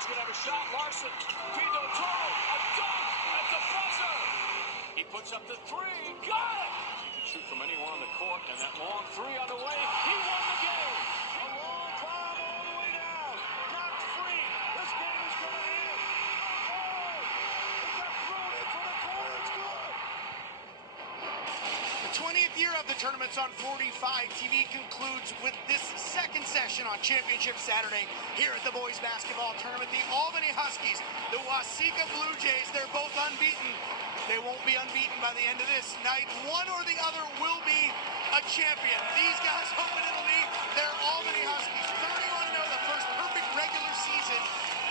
One's going to have a shot. Larson, Pino Toro, a dunk at the buzzer. He puts up the three. Got it. He can shoot from anywhere on the court, and that long three on the way. He won the game. A long climb all the way down. Not free. This game is going to end. Oh, it got thrown into the corner. It's good. The 20th year of the tournament's on 45 TV concludes with this second session on Championship Saturday here at the boys basketball tournament. The Albany Huskies, the Waseca Blue Jays, they're both unbeaten. They won't be unbeaten by the end of this night. One or the other will be a champion. These guys hoping it'll be their Albany Huskies. 31-0, the first perfect regular season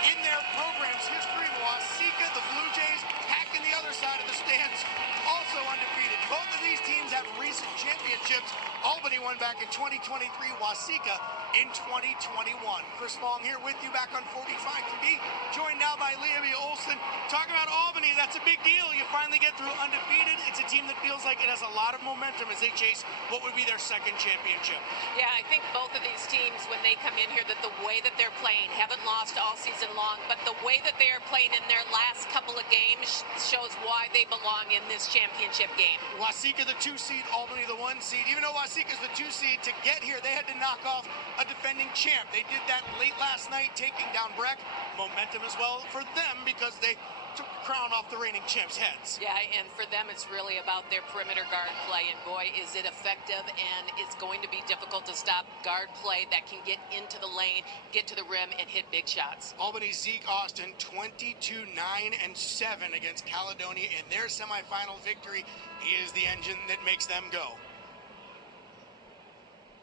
in their program's history. Waseca, the Blue Jays, packing the other side of the stands, also undefeated. Both of these teams have recent championships. Albany won back in 2023, Waseca in 2021. Chris Long here with you back on 45 TV, joined now by Leah B. Olson. Talking about Albany, that's a big deal. You finally get through undefeated. It's a team that feels like it has a lot of momentum as they chase what would be their second championship. Yeah, I think both of these teams, when they come in here, that the way that they're playing, haven't lost all season long, but the way that they are playing in their last couple of games shows why they belong in this championship game. Waseca the 2 seed, Albany the 1 seed. Even though Waseca's the 2 seed, to get here they had to knock off a defending champ. They did that late last night, taking down Breck. Momentum as well for them because they took the crown off the reigning champs' heads. Yeah, and for them it's really about their perimeter guard play, and boy is it effective, and it's going to be difficult to stop guard play that can get into the lane, get to the rim, and hit big shots. Albany's Zeke Austin 22-9-7 against Caledonia in their semifinal victory. He is the engine that makes them go.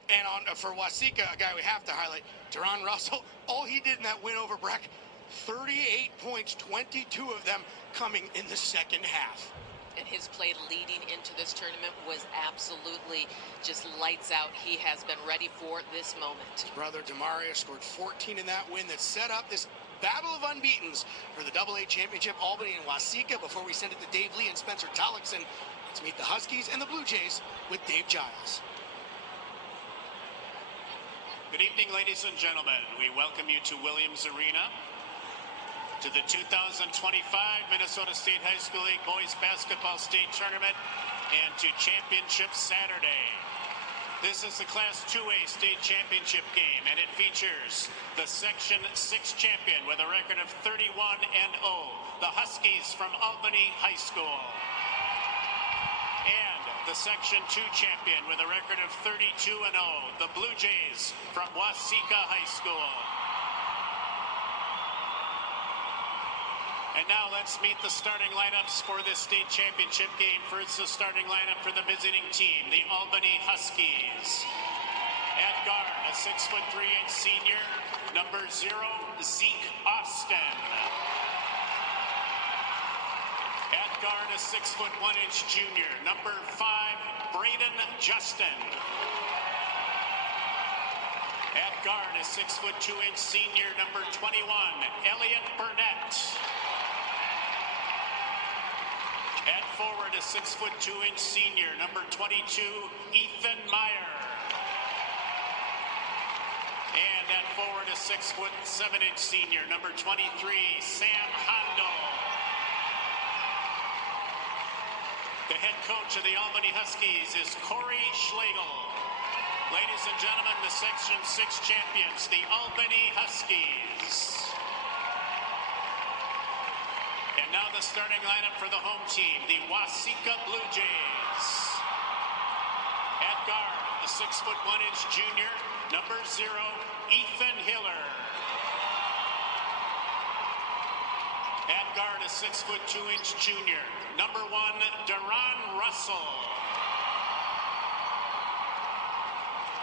And for Waseca, a guy we have to highlight, Deron Russell, all he did in that win over Breck, 38 points, 22 of them coming in the second half. And his play leading into this tournament was absolutely just lights out. He has been ready for this moment. His brother Demarius scored 14 in that win that set up this battle of unbeatens for the AA championship, Albany and Waseca. Before we send it to Dave Lee and Spencer Tollickson, let's meet the Huskies and the Blue Jays with Dave Giles. Good evening, ladies and gentlemen. We welcome you to Williams Arena, to the 2025 Minnesota State High School League Boys Basketball State Tournament, and to Championship Saturday. This is the Class 2A State Championship game, and it features the Section 6 champion with a record of 31-0, the Huskies from Albany High School. And the Section 2 champion with a record of 32-0, the Blue Jays from Waseca High School. And now let's meet the starting lineups for this state championship game. First, the starting lineup for the visiting team, the Albany Huskies. At guard, a 6'3" senior, number 0, Zeke Austin. At guard, a 6'1" junior, number 5, Braden Justin. At guard, a 6'2" senior, number 21, Elliot Burnett. At forward, a 6'2" senior, number 22, Ethan Meyer. And at forward, a 6'7" senior, number 23, Sam Hondo. The head coach of the Albany Huskies is Corey Schlegel. Ladies and gentlemen, the Section 6 champions, the Albany Huskies. And now the starting lineup for the home team, the Waseca Blue Jays. At guard, a 6'1" junior, number 0, Ethan Hiller. At guard, a 6'2" junior, number 1, Deron Russell.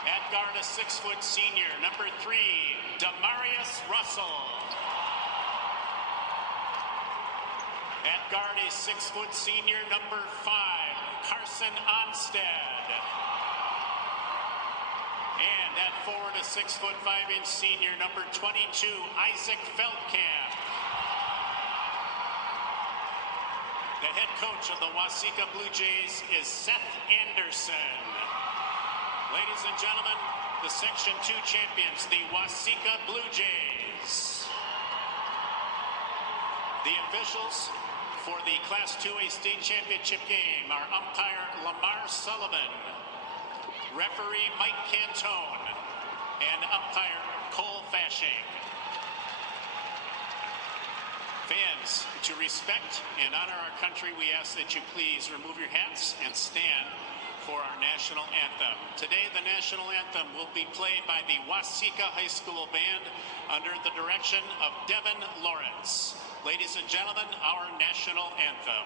At guard, a 6' senior, number 3, Demarius Russell. At guard, a 6' senior, number 5, Carson Onstead. And at forward, a 6'5" senior, number 22, Isaac Feldkamp. The head coach of the Waseca Blue Jays is Seth Anderson. Ladies and gentlemen, the Section 2 champions, the Waseca Blue Jays. The officials for the Class 2A state championship game are umpire Lamar Sullivan, referee Mike Cantone, and umpire Cole Fashing. Fans, to respect and honor our country, we ask that you please remove your hats and stand for our national anthem. Today, the national anthem will be played by the Waseca High School Band under the direction of Devin Lawrence. Ladies and gentlemen, our national anthem.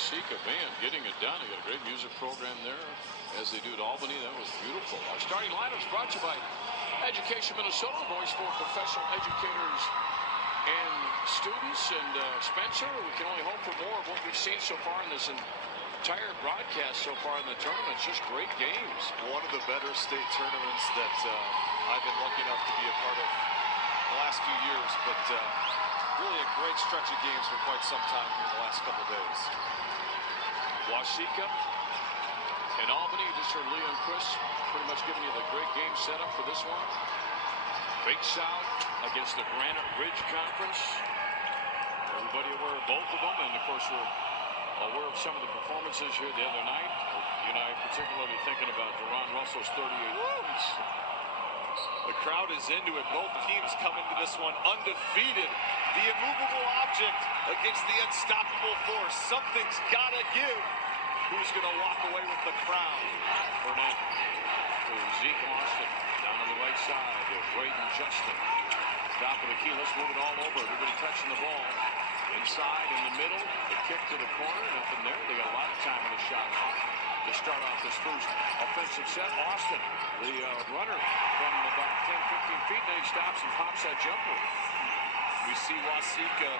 Waseca Band getting it done. They got a great music program there, as they do at Albany. That was beautiful. Our starting lineup is brought to you by Education Minnesota, Voice for Professional Educators and Students. And Spencer, we can only hope for more of what we've seen so far in this entire broadcast so far in the tournament. It's just great games. One of the better state tournaments that I've been lucky enough to be a part of the last few years, but really a great stretch of games for quite some time here in the last couple of days. Waseca and Albany, just heard Leon Chris pretty much giving you the great game setup for this one. Big South against the Granite Ridge Conference. Everybody aware of both of them, and of course we're aware of some of the performances here the other night. You know, I'm particularly thinking about Deron Russell's 38 points. The crowd is into it. Both teams come into this one undefeated. The immovable object against the unstoppable force. Something's got to give. Who's going to walk away with the crown? Burnett to Zeke Austin. Down on the right side to Braden Justin. Top of the key. Let's move it all over. Everybody touching the ball. Inside, in the middle. The kick to the corner. Nothing there. They got a lot of time on the shot clock to start off this first offensive set. Austin, the runner from about 10-15 feet. Then he stops and pops that jumper. We see Waseca,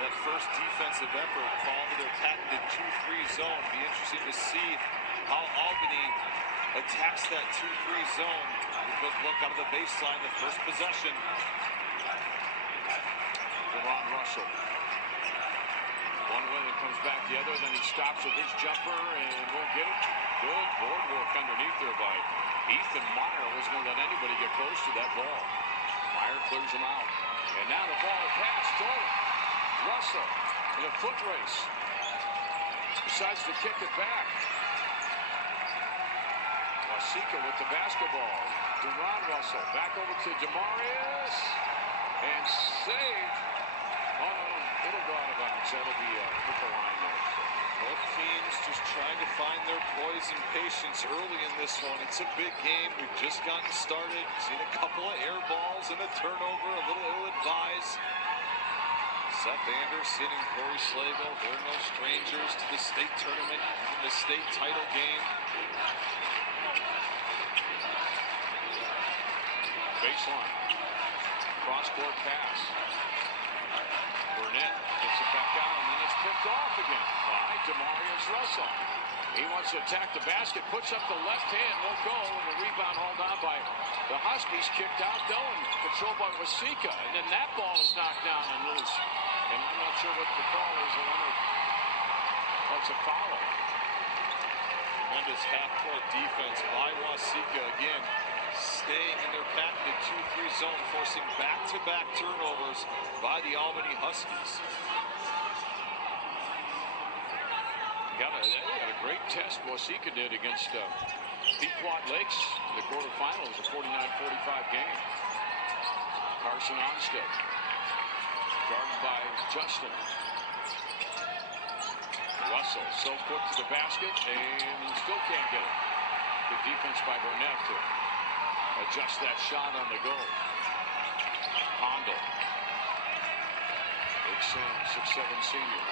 that first defensive effort, fall into their patented 2-3 zone. Be interesting to see how Albany attacks that 2-3 zone. A good look out of the baseline, the first possession. Deron Russell. One way and comes back the other, then he stops with his jumper and won't get it. Good board work underneath there by Ethan Meyer. Wasn't going to let anybody get close to that ball. Meyer clears him out. And now the ball pass stolen. Russell in a foot race. Decides to kick it back. Waseca with the basketball. Deron Russell back over to Demarius. And saved. Oh, it'll go out of bounds. That'll be hit the line there. Both teams just trying to find their poise and patience early in this one. It's a big game. We've just gotten started. Seen a couple of air balls and a turnover, a little ill-advised. Seth Anderson and Corey Slagle, they're no strangers to the state tournament, in the state title game. baseline. Cross-court pass. Burnett gets it back out, and then it's picked off again by Demarius Russell. He wants to attack the basket, puts up the left hand, won't go, and the rebound hauled on by the Huskies, kicked out though, and controlled by Wasika. And then that ball is knocked down and loose. And I'm not sure what the call is. I wonder if that's a foul. Tremendous half-court defense by Wasika again, staying in their patented 2-3 zone, forcing back-to-back turnovers by the Albany Huskies. They got a great test Wasika did against Pequot Lakes in the quarterfinals, a 49-45 game. Carson Onstead, guarded by Justin. Russell, so quick to the basket, and still can't get it. Good defense by Burnett to adjust that shot on the go. Hondo. Big Sam, 6'7" senior.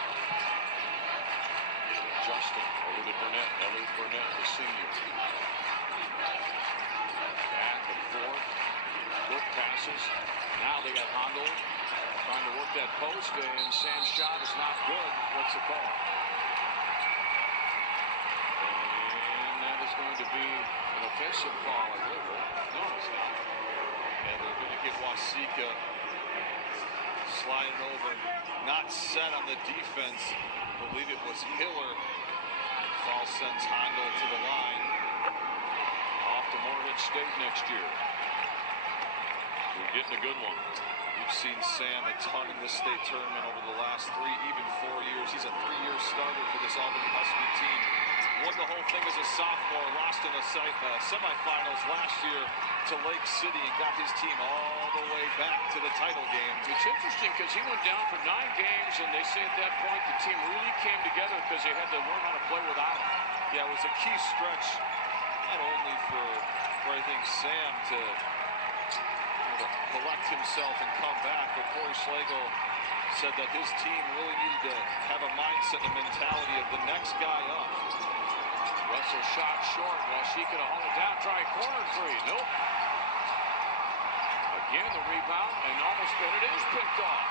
Justin over to Burnett. Elliot Burnett, the senior. Back and forth. Quick passes. Now they got Hondo trying to work that post, and Sam's shot is not good. What's the call? And that is going to be an offensive call, I believe. No, it's not. And they're going to get Wasika sliding over. Not set on the defense. I believe it was Hiller. Foul sends Hondo to the line. Off to Morehead State next year. We're getting a good one. We've seen Sam a ton in this state tournament over the last 3, even 4 years. He's a 3-year starter for this Albany Husky team. Won the whole thing as a sophomore, lost in the semifinals last year to Lake City, and got his team all the way back to the title game. It's interesting because he went down for 9 games, and they say at that point the team really came together because they had to learn how to play without him. Yeah, it was a key stretch, not only for I think Sam to collect himself and come back, but Corey Schlegel said that his team really needed to have a mindset and mentality of the next guy up. Russell shot short. Wasika to haul it down. Try a corner three. Nope. Again the rebound, and almost but it is picked off.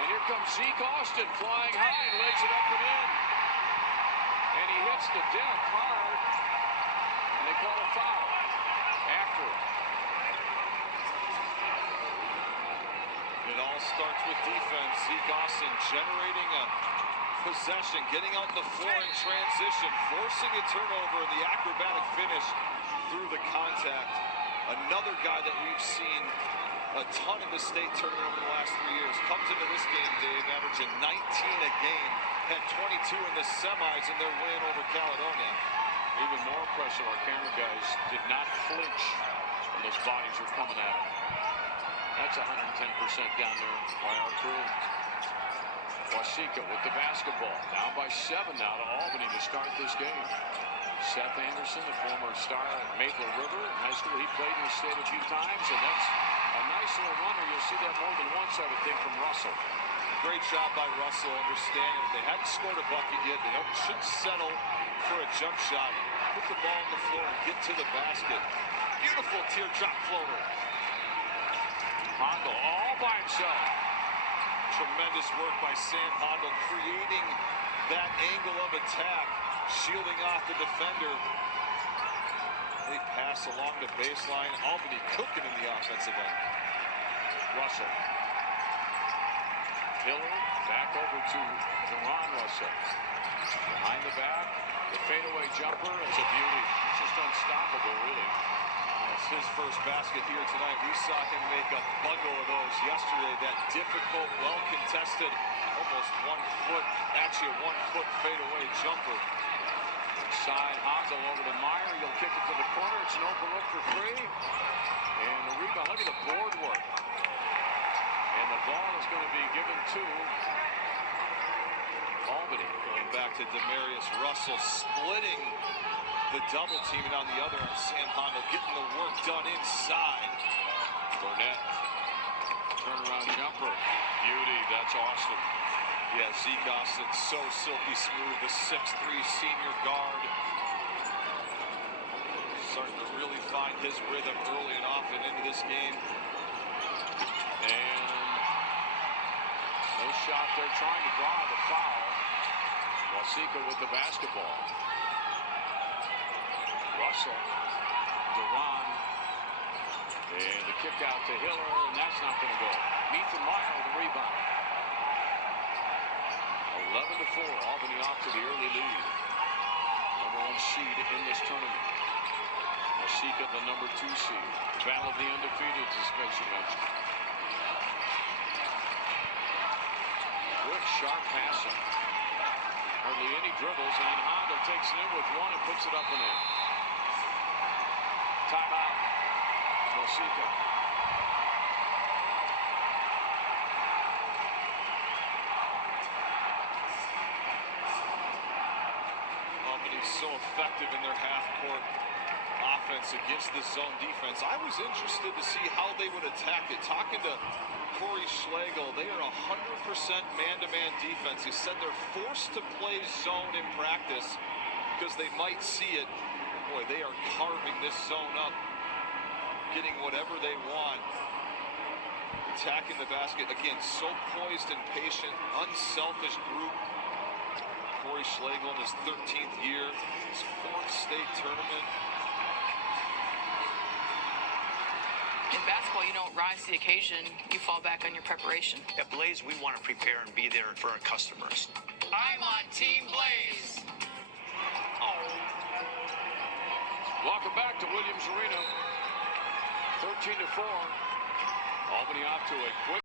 And here comes Zeke Austin flying high and lays it up and in. And he hits the deck hard. And they call a foul after it. It all starts with defense. Zeke Austin generating a possession, getting out the floor in transition, forcing a turnover, and the acrobatic finish through the contact. Another guy that we've seen a ton in the state tournament over the last 3 years. Comes into this game, Dave, averaging 19 a game. Had 22 in the semis in their win over Caledonia. Even more impressive, our camera guys did not flinch when those bodies were coming at them. That's 110% down there by our crew. Wasika with the basketball. Down by 7 now to Albany to start this game. Seth Anderson, the former star at Maple River in high school. He played in the state a few times, and that's a nice little runner. You'll see that more than once, I would think, from Russell. Great job by Russell, understanding they hadn't scored a bucket yet. They shouldn't settle for a jump shot. Put the ball on the floor and get to the basket. Beautiful teardrop floater. Hondo all by himself. Tremendous work by Sam Hondo, creating that angle of attack, shielding off the defender. They pass along the baseline. Albany cooking in the offensive end. Russell. Hiller back over to Deron Russell. Behind the back, the fadeaway jumper. It's a beauty. It's just unstoppable, really. It's his first basket here tonight. We saw him make a bundle of those yesterday. That difficult, well-contested, almost 1 foot, actually a 1 foot fadeaway jumper. Inside Hondo over to Meyer. He'll kick it to the corner. It's an open look for 3. And the rebound. Look at the board work. And the ball is going to be given to Albany. Going back to Demarius Russell, splitting the double teaming on the other end. Sam Hondo getting the work done inside. Burnett. Turnaround jumper. Beauty. That's Austin. Yeah, Zeke Austin, so silky smooth. The 6'3" senior guard. Starting to really find his rhythm early and often into this game. And no shot there, trying to draw the foul. Waseca with the basketball. Russell, Duran, and the kick out to Hiller, and that's not going to go. Ethan Meyer with the rebound. 11-4, Albany off to the early lead. Number 1 seed in this tournament. Waseca, the number 2 seed. Battle of the undefeated, as Spencer mentioned. Quick, sharp passing. Hardly any dribbles, and then Honda takes it in with one and puts it up and in. Timeout. Waseca. Albany's so effective in their half-court offense against this zone defense. I was interested to see how they would attack it. Talking to Corey Schlegel, they are 100% man-to-man defense. He said they're forced to play zone in practice because they might see it. Boy, they are carving this zone up, getting whatever they want, attacking the basket. Again, so poised and patient, unselfish group. Corey Schlegel in his 13th year, his 4th state tournament. In basketball, you don't rise to the occasion, you fall back on your preparation. At Blaze, we want to prepare and be there for our customers. I'm on Team Blaze. Welcome back to Williams Arena. 13-4. Albany off to a quick